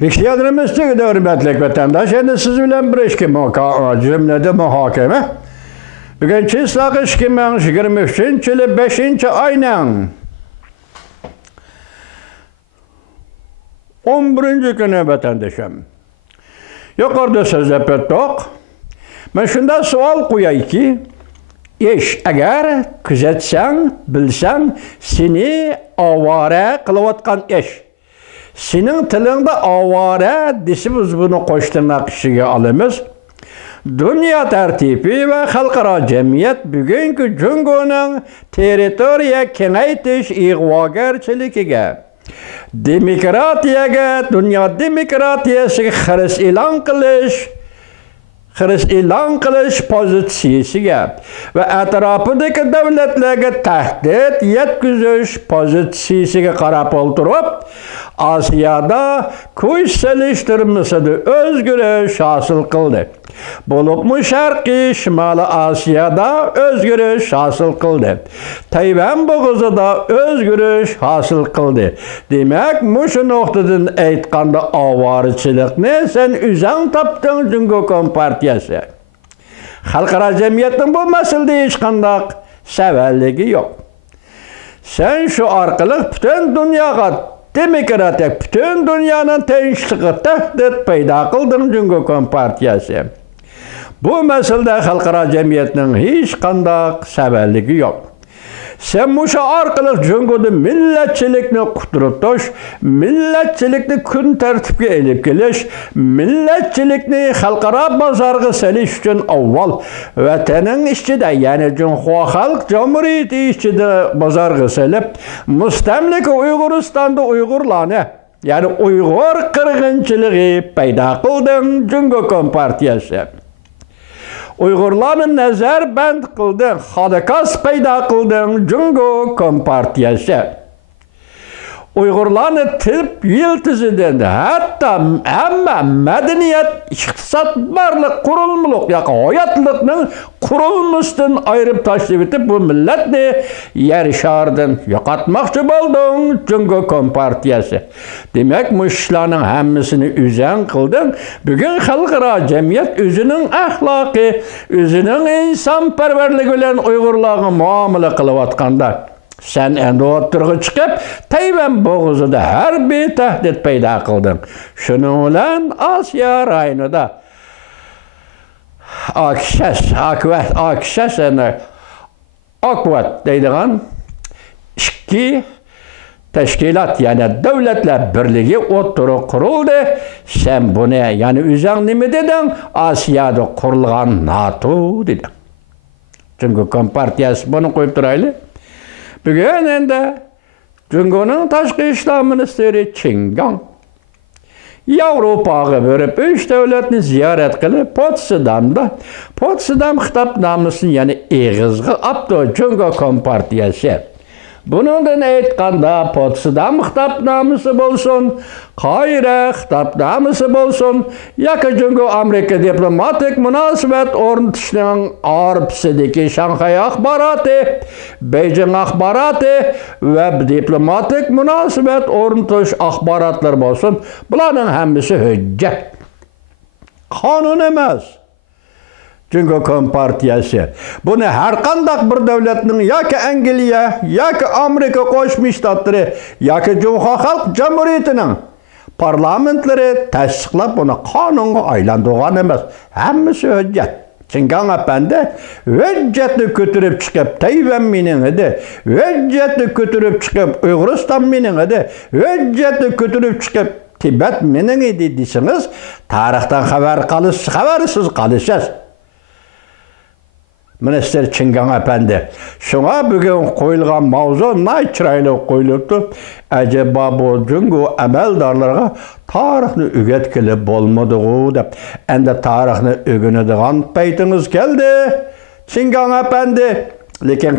Liksiyalarımızda hürmetli vatandaş, endi siz bilen bir işki cümlede muhakeme. Bugünkü ıslak 2023 yılı 5. ayının 11. günü vatandaşım. Yukarıda söz ettik. Ben şunda sual koyayım ki, eğer küzetsen, bilsen, seni avare kılıvatkan eş. Senin tilinde avare disimiz bunu koşturmak işine alımız. Dünya tertibi ve halkara cemiyet bugünkü Cungo'nun teritoriya kengaytiş igvagerçilikiga, demokratiyaga, dünya demokratiyası Hırs ilan kılış pozitsiyasiga ve etrafındaki devletlerge tehdit yetkizüş pozitsiyasiga qarab olturup Asya'da kuş seliştirmesini özgürlüğü hasıl kıldı. Bulupmu Şarkı Şimali Asya'da özgürlüğü hasıl kıldı. Tayvan boğazıda özgürlüğü hasıl kıldı. Demek muşu noktadan aytkanda avarıçılıkni sen üzen taptın Cungo Kompartiyası. Halkara cemiyetin bu meselede hiç kandak severliği yok. Sen şu arkalık bütün dünyaya demokratik, bütün dünyanın tinçliği tehdit payda kıldın Cungo Kompartiyası. Bu meselede halkara cemiyetinin hiç kandak severliği yok. Sen bu şu arkalık Cungo'da milletçilikni kuturup toş, milletçilikni kun tertipke elip geliş, milletçilikni halkara bazargı seliş için avval vatanın içinde yani Cunhua Halk Cumhuriyeti içinde bazargı selip, müstemlik Uyguristan'da Uygurlarını, yani Uygur kırgınçılığı payda kıldın Cungo Kompartiyası. Uygurlarını nazar band kıldın, hadakas payda kıldın Cungo Kompartiyası. Uygurlarını tip yıldızıdan hatta ama medeniyet, iktisat varlık, kurulmuluk, hayatlıkның kurulmuştan ayırıp taşlayıp etip bu milletni yer şardan yakatmakçı buldun Cungo Kompartiyası. Demek bu işlerin hemmisini üzen kıldın. Bugün halkara cemiyet özünün ahlakı, özünün insanperverliği bilen Uygurlarına muamele kılıvatkanda. Sen endi oturgu çıkıp Tayvan boğazıda her bir tehdit payda kıldın. Şunun bilen Asya rayonunda Akvat deydiğin iki teşkilat yani devletler birliği oturup kuruldu. Sen bunu yani üzen nemi dedin? Asya'da kurulgan NATO dedin. Çünkü Kompartiyası bunu koyup duraylı. Bugün endi Cungo'nun Taşkı İşler Ministeri Çingan Avrupa'ya verip 3 devletini ziyaret kılıp Potsdam hitapnamasını yani eğizgi aptı Cungo Kompartiyası. Bunundan aytkanda Potsdam hitapnaması bolsun, Kahire hitapnaması bolsun, yaka Cungo Amerika diplomatik münasebet ornatışının Arpsideki Şanghay akbaratı, Beijing akbaratı ve diplomatik münasebet ornatış akbaratlar bolsun. Bunların hemisi hüccet. Kanun emez. Cungo Kompartiyası. Bunu her kandak bir devletinin ya ki Angliya, ya ki Amerika Koşmuş Ştatları, ya ki Cunhua Halk Cumhuriyeti'nin parlamentleri tasdiqlab bunu kanunga aylandırgan emas. Hemmisi hüccet. Çingan Efendi hüccetni götürüp çıkıp Tayvan menin edi, hüccetni götürüp çıkıp Uyguristan menin edi, hüccetni götürüp çıkıp Tibet menin edi desiniz, tarihten habersiz kalışız. Minister Çingan Efendi. Şuna bugün koyulgan mavzu ne çıraylı koyuluptu? Acaba bu Cungo emeldarlarına tarihini ügetkili bolmadığı da endi tarihini ügünediğen peytiniz geldi. Çingan Efendi. Lekin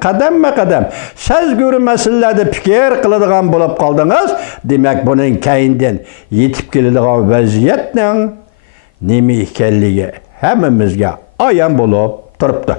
kadam. Siz görü meselelerde fikir kılıdığan bulup kaldınız. Demek bunun keyinden yetip geldiğin vaziyetle nemi ikelliği hemimizge ayan bulup turuptu.